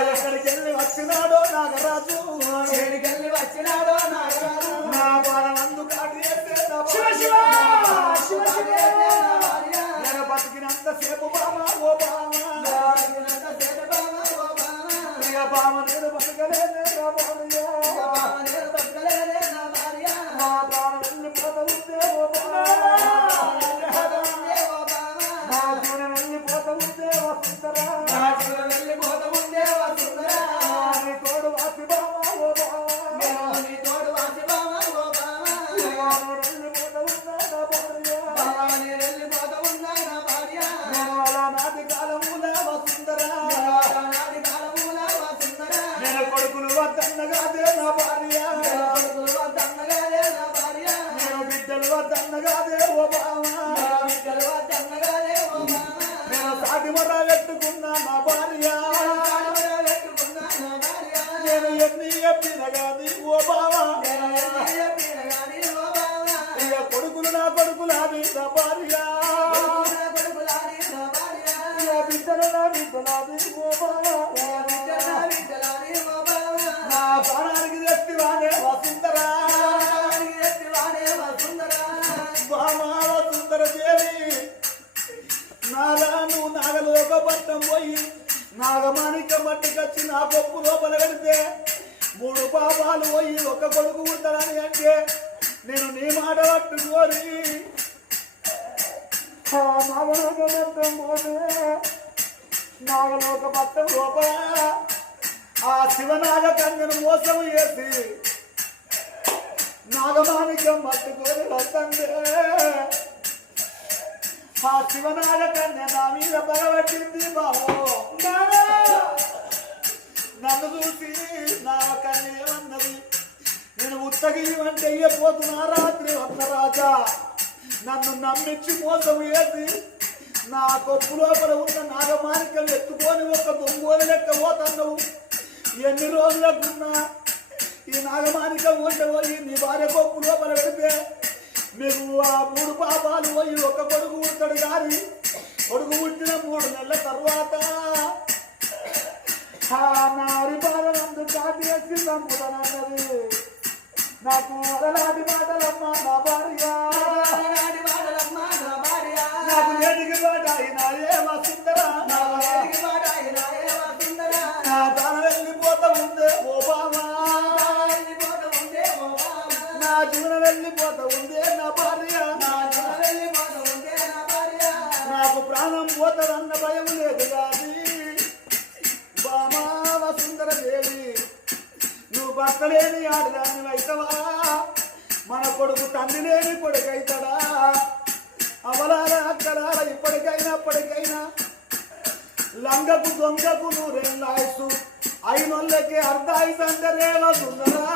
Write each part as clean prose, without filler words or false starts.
ఎక్కడికి వెళ్ళి వచ్చినాడో నాగరాజు నా బాణమందు కాటు చేస్తే నేను బతికినంత సేపు బామా ఓ బామా ఇక బామ నేను బతకలేనే నా భార్య నా ప్రాణం వెళ్ళిపోతా ఉంటే ఓ బామా నా జీవనం వెళ్ళిపోతా ఉంటే వస్తుందరా నీ తోడు వాసి బామా ఓ బామా వెళ్ళిపోతా ఉన్నా నా భార్య నేను అలా నాటి కాలములా వస్తుందరా నేను కొడుకులు వద్దన్నగాదే నా భార్య నేను బిడ్డలు వద్దన్నగాదే ఓ బామా నేను సాటి మొర పెట్టుకున్నా నా భార్య నేను ఎన్ని చెప్పిన గాని ఓ బామా ఇక కొడుకులు నా కొడుకులాది నా భార్య బిడ్డలు నా బిడ్డలాది ఓ బామా నా ప్రాణానికి తెచ్చివానే వసుందరా బామా వసుందర దేవి నాగా నువ్వు నాగలోక పట్టం పోయి నాగమాణిక మట్టికొచ్చి నా పప్పు లోపల పెడితే 3 పాపాలు పోయి ఒక్క కొడుకు ఉంటాడని అంటే నేను నీ మాట పట్టుకోని నాగలోక పట్టం పోతే నాగలోక పట్టం లోపల ఆ శివనాగ కన్యను మోసం చేసి నాగమాణిక్యం పట్టుకొని వస్తందే ఆ శివనాగ కన్య నా మీద పగబట్టింది బాబు నన్ను చూసి నా కన్య ఏమన్నది నేను ఉత్తగి అంటే పోతున్నా రాత్రి వన్న రాజా నన్ను నమ్మించి మోసం చేసి నా కొప్పు లోపల ఉన్న నాగమాణిక్యం ఎత్తుకొని ఒక దొంగోలు లెక్క పోతున్నావు ఎన్ని రోజులకున్నా ఈ నాగమాణిక్యం ఉంటే పోయి నీ భార్య కొప్పు లోపల పెడితే మీకు ఆ 3 పాపాలు పోయి ఒక కొడుకు ఉంటాడు కానీ కొడుకు పుట్టిన 3 నెలల తర్వాత నారి బాధనందు కాటి వచ్చి నమ్ముతానన్నది నాకు అలనాటి మాటలమ్మ నా భార్య నాకు ఏడికి మాట అయినా ఏమస్తుందరా నా తన వెళ్ళిపోతా ఉందే ఓ బామా నా జీవన వెళ్ళిపోతా ఉందే నా భార్య నాకు ప్రాణం పోతాదన్న భయం లేదు కానీ బామా వసుందర దేవి నువ్వు భర్తలేని ఆడదాన్ని అవుతావా మన కొడుకు తండ్రి లేని కొడుకు అవుతాడా అవలాల అక్కడాల ఇప్పటికైనా లంగకు దొంగకు 100 ఏళ్ళ ఆయుసు అయినోళ్ళకి అర్ధాయుసు అంటే రేవసుందరా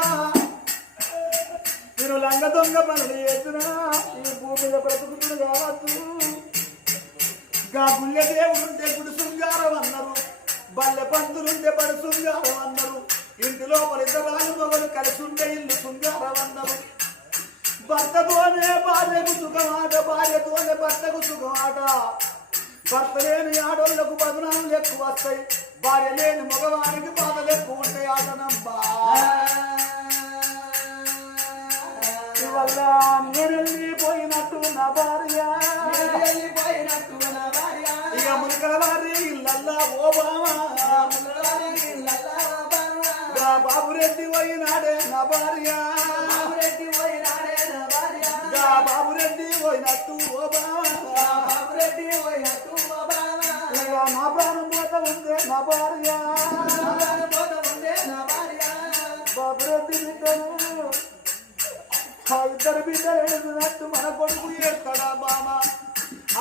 నేను లంగ దొంగ పనులు చేస్తున్నా ఈ భూమి మీద బ్రతుకుతుడు కావచ్చు గా గుళ్ళె దేవుడుంటే గుడి శృంగారం అన్నారు బల్లె పంతులుంటే బడి శృంగారం అన్నారు ఇంటిలో 2 మొగలు కలిసి ఉంటే ఇల్లు శృంగారం అన్నారు భర్తతోనే భార్యకు సుఖమాట భార్యతోనే భర్తకు సుఖమాట భర్త లేని ఆడోళ్లకు బదనాలు ఎక్కువ వస్తాయి భార్య లేని మగవానికి బాధలు ఎక్కువ ఉంటాయి ఆటనమ్మా వల్ల నేను వెళ్ళిపోయినట్టు నా భార్య ఇక మునకల భార్య ఇల్లల్లా ఓ బామా బాబురెడ్డి పోయినాడే నా భార్య బాబురెడ్డి పోయినట్టు ఓ బామా నా ప్రాణం పోత ఉందే నా భార్య బాబురెడ్డి బిడ్డను ఆ 2 బిడ్డలు ఎడుతున్నట్టు మన కొడుకు ఏడతాడా బామ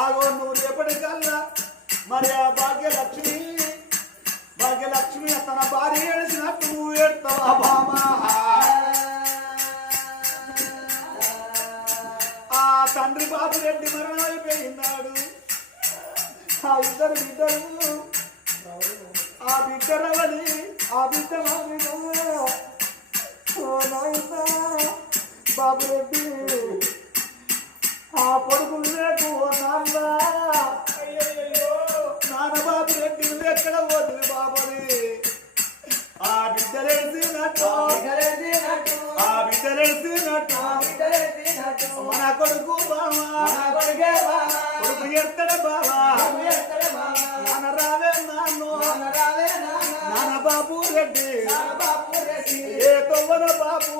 ఆగో నువ్వు రేపటికల్లా మరి ఆ భాగ్యలక్ష్మి తన భార్య ఏడిచినట్టు నువ్వు ఏడతావా బామ ఆ తండ్రి బాబురెడ్డి మరణం అయిపోయినాడు ఆ 2 బిడ్డలు ఆ బిడ్డ రవలి ఆ బిడ్డ బాబురెడ్డి ఆ కొడుకులు రేపు నాన్న బాబురెడ్డి ఎక్కడ పోతుంది బాబుని కొడుకు బావా కొడుకు ఎత్తడ బావా నాన్న రావే నాన్న బాబు రెడ్డి ఏ తొవ్వన బాబు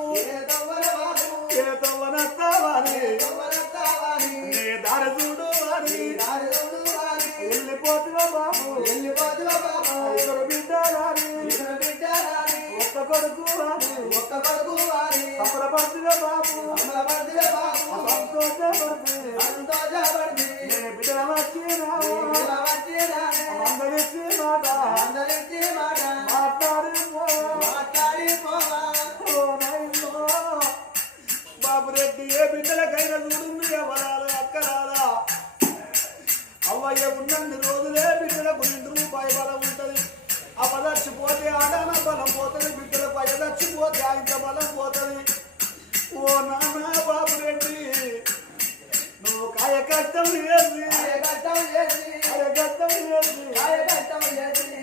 ఏ తొవ్వన తావాలి నీ దారి చూడు అని వెళ్ళిపోతున్నా బాబు ఇద్దరు బిడ్డలాని ఒక్క కొడుకు అని సంబరపడుతున్నా బాబు సంతోషపడుతుంది నేను బిడ్డల వచ్చినావు అందరిచ్చి మాట బాబు రెడ్డి ఏ బిడ్డలకైనా చూడు ఎవరాలు అక్కరాలా అవ్వయ్య ఉన్నన్ని రోజులే బిడ్డలకు 2 రూపాయి బలం ఉంటది అవదచ్చిపోతే ఆడాన బలం పోతుంది బిడ్డలకు అయ్యదచ్చిపోతే ఆయన బలం పోతుంది ఓ నాన్న బాబు రెడ్డి నువ్వు కాయ కష్టం చేసి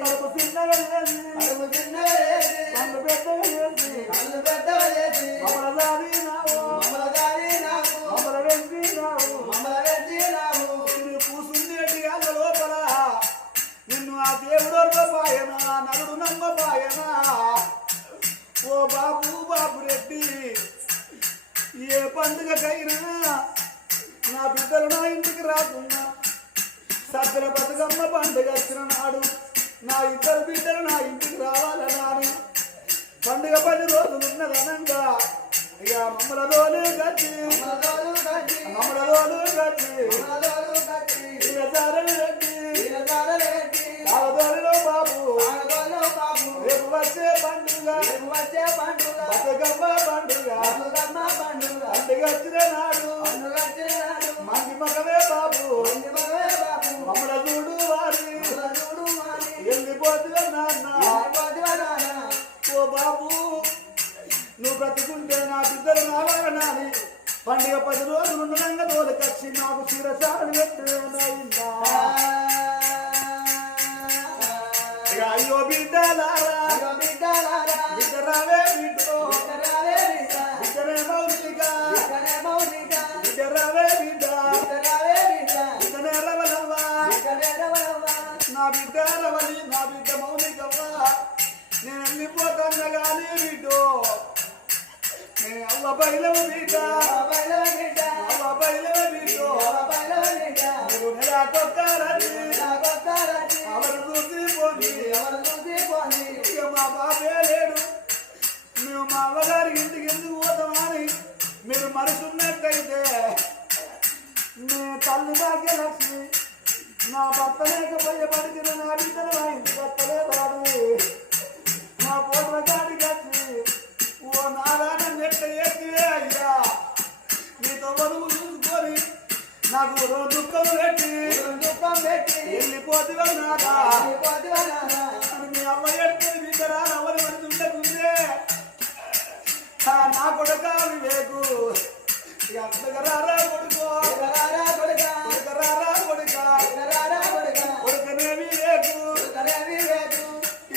కడుపు చిన్నగా చేసి కళ్ళు పెద్దగా చేసి అమలదారి అమల వెంటినావు కూసుందేటి అల్ల లోపల నిన్ను ఆ దేవుడు పాయనా నలుడు నమ్మ పాయనా ఓ బాబు రెడ్డి ఏ పండుగకైనా నా బిడ్డలు నా ఇంటికి రాకున్నా సద్దల బతుకమ్మ పండుగ వచ్చిన నాడు నా ఇద్దరు బిడ్డలు నా ఇంటికి రావాలన్నాను పండుగ 10 రోజులు ఉన్నదనంగా ఇక మమ్మలలోనే గచ్చి కాలదోలిలో బాబు రేపు వచ్చే పండుగ బతుకమ్మ పండుగ పండుగ వచ్చిన నాడు మంది మగవే బాబు మమ్మల చూడు వారి వెళ్ళిపోతున్నా నాన్న ఓ బాబు నువ్వు బ్రతుకుంటే నా బిడ్డలు నావాలని పండుగ 10 రోజులు ఉండగా తోలుకొచ్చి నాకు శిరసాలు పెట్టిందా అయ్యో బిడ్డలారా బిడ్డరావే బిడ్డో బిడ్డనే మౌలిక బిడ్డరావే బిడ్డ బిడ్డనే రవలవ్వ నా బిడ్డ రవలి నా బిడ్డ మౌలికవ్వ నేను వెళ్ళిపోతున్నా కానీ బిడ్డో అవ్వ బయలవ బిడ్డ అవ్వ బయలవ బిడ్డో అవరు చూసి పోని మా బాబే లేడు మేము మా అవ్వగారి ఇంటికి ఎందుకు పోతామని మీరు మనసు ఉన్నట్టయితే తల్లి భాగ్యలక్ష్మి నా భర్త లేకపోయే పడిచిన నా బిడ్డలు మా ఇంటి భర్తలే రాదు నా పోట్ల కాడికి వచ్చి ఓ నారాయణ నెట్ట ఎత్తివే అయ్యా నీతో బదువు చూసుకొని నాకు దుఃఖం పెట్టి వెళ్ళిపోతున్నా నాదా అని మీ అమ్మ ఎడుతుంది బిడ్డరా ఎవరి మనసు ఉండకుందే నా కొడుక వివేకు రారా కొడుకో కొడుకనే వివేకు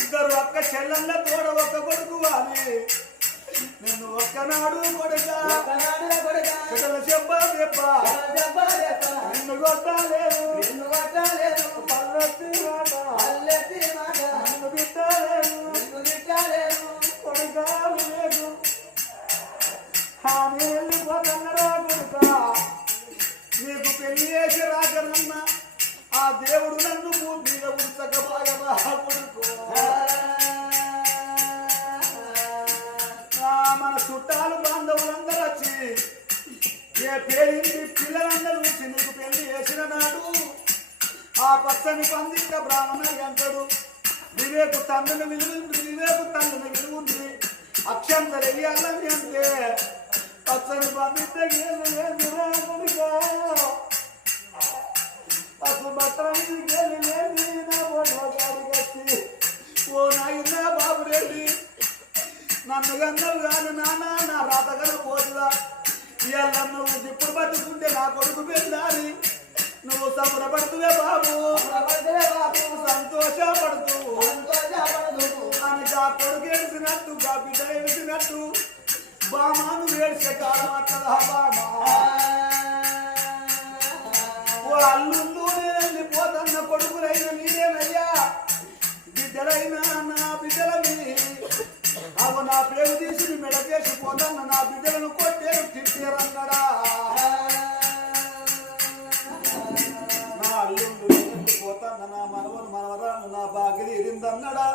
ఇద్దరు ఒక్క చెల్లెళ్ళ తోడ ఒక్క కొడుకు అని నేను ఒక్కనాడు కొడుక చెప్పా నిన్ను కొట్టలేదు పల్లెత్తి మాట నిన్ను బిడ్డలేదు కొడుక వివేకు హాని వెళ్ళిపోతున్నారా కొడుక నీకు పెళ్లి చేసి రాకనన్నా ఆ దేవుడు నన్ను మీద ఉంచకపోయా కొడుకు మన చుట్టాలు బాంధవులందరూ వచ్చి ఏ పేరింటి పిల్లలందరూ చూసి నీకు పెళ్లి చేసిన నాడు ఆ పచ్చని పందిక బ్రాహ్మణ అంటాడు వివేకు తండ్రిని విలువుంది అక్షంతలు వెయ్యాలని అంటే పచ్చని పందిక పసు బట్టల మీదకి నా బొడ్డగాడికి వచ్చి ఓ నాయన బాబు రెడ్డి నన్ను గన్నవు కాదు నాన్న నా రాతగల పోతుదా ఇవాళ నువ్వు ఇప్పుడు బతుకుంటే నా కొడుకు పెళ్ళాలి నువ్వు సంబరపడుతువే బాబు సంతోషపడుతూ అని ఆ కొడుకు ఏడిసినట్టు ఆ బిడ్డ ఏడిసినట్టు బామాను ఏడిసే కాలం అక్కదా బామా అల్లుళ్ళు నేను వెళ్ళిపోతన్న కొడుకులైన మీరేనయ్యా బిడ్డలైనా నా బిడ్డలని అవ నా పేరు తీసి మెడకేసిపోతన్న నా బిడ్డలను కొట్టేరు తిట్టారన్నాడా నా అల్లుళ్ళు పోతన్న నా మనవను మనవరాలు నా బాగిలి ఇరిందన్నాడా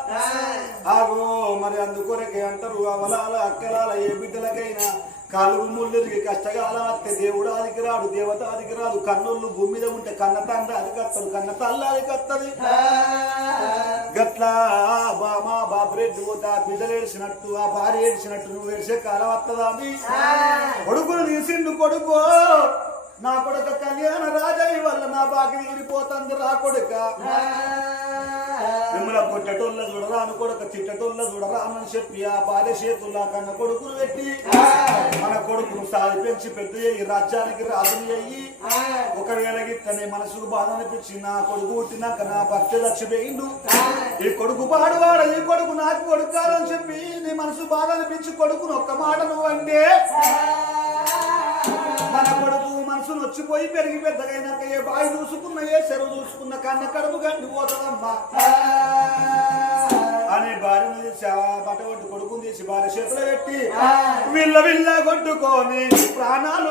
ఆగో మరి అందుకొరకే అంటారు అవలాల అక్కలాల ఏ బిడ్డలకైనా కాలుగు ముళ్ళురికి కష్టకాలం వస్తే దేవుడు ఆదికి రాడు దేవత ఆదికి రాదు కన్నుళ్ళు భూమి మీద ఉంటే కన్న తండ్రి అది కత్తడు కన్న తల్లి అది కత్తది గట్లా మా బాబురెడ్డి పోతే ఆ బిడ్డలు ఏడ్చినట్టు ఆ భార్య ఏడ్చినట్టు నువ్వు ఏడ్చే కాలం వస్తుందా అని కొడుకును తీసిండు కొడుకు నా కొడుక కళ్యాణ రాజయ్య వల్ల నా బాకి తీరిపోతుంది రా కొడుక మిమ్మల్ని కొట్టటోళ్ళ చూడరా అని కొడుక తిట్టటోళ్ళ చూడరా అని చెప్పి ఆ భార్య చేతుల్లా కన్న కొడుకును పెట్టి మన కొడుకును సాది పెంచి పెద్ద అయ్యి రాజ్యానికి రాజుని అయ్యి ఒకవేళ గిట్టనే మనసుకు బాధ అనిపించి నా కొడుకు పుట్టినాక నా భక్తి లక్ష్యపోయిండు ఈ కొడుకు పాడువాడ ఈ కొడుకు నాకు కొడుకు కాదని చెప్పి నీ మనసు బాధ అనిపించి కొడుకును ఒక్క మాట నువ్వంటే మన కొడుకు మనసును వచ్చిపోయి పెరిగి పెద్దగైనాక ఏ బావి చూసుకున్న ఏ చెరువు చూసుకున్న కన్న కడుపు గండి పోతుందమ్మా అని భార్యను తీసి బట్ట కొట్టు కొడుకుని తీసి భార్య చేతులు పెట్టి విల్ల విల్ల కొట్టుకొని ప్రాణాలు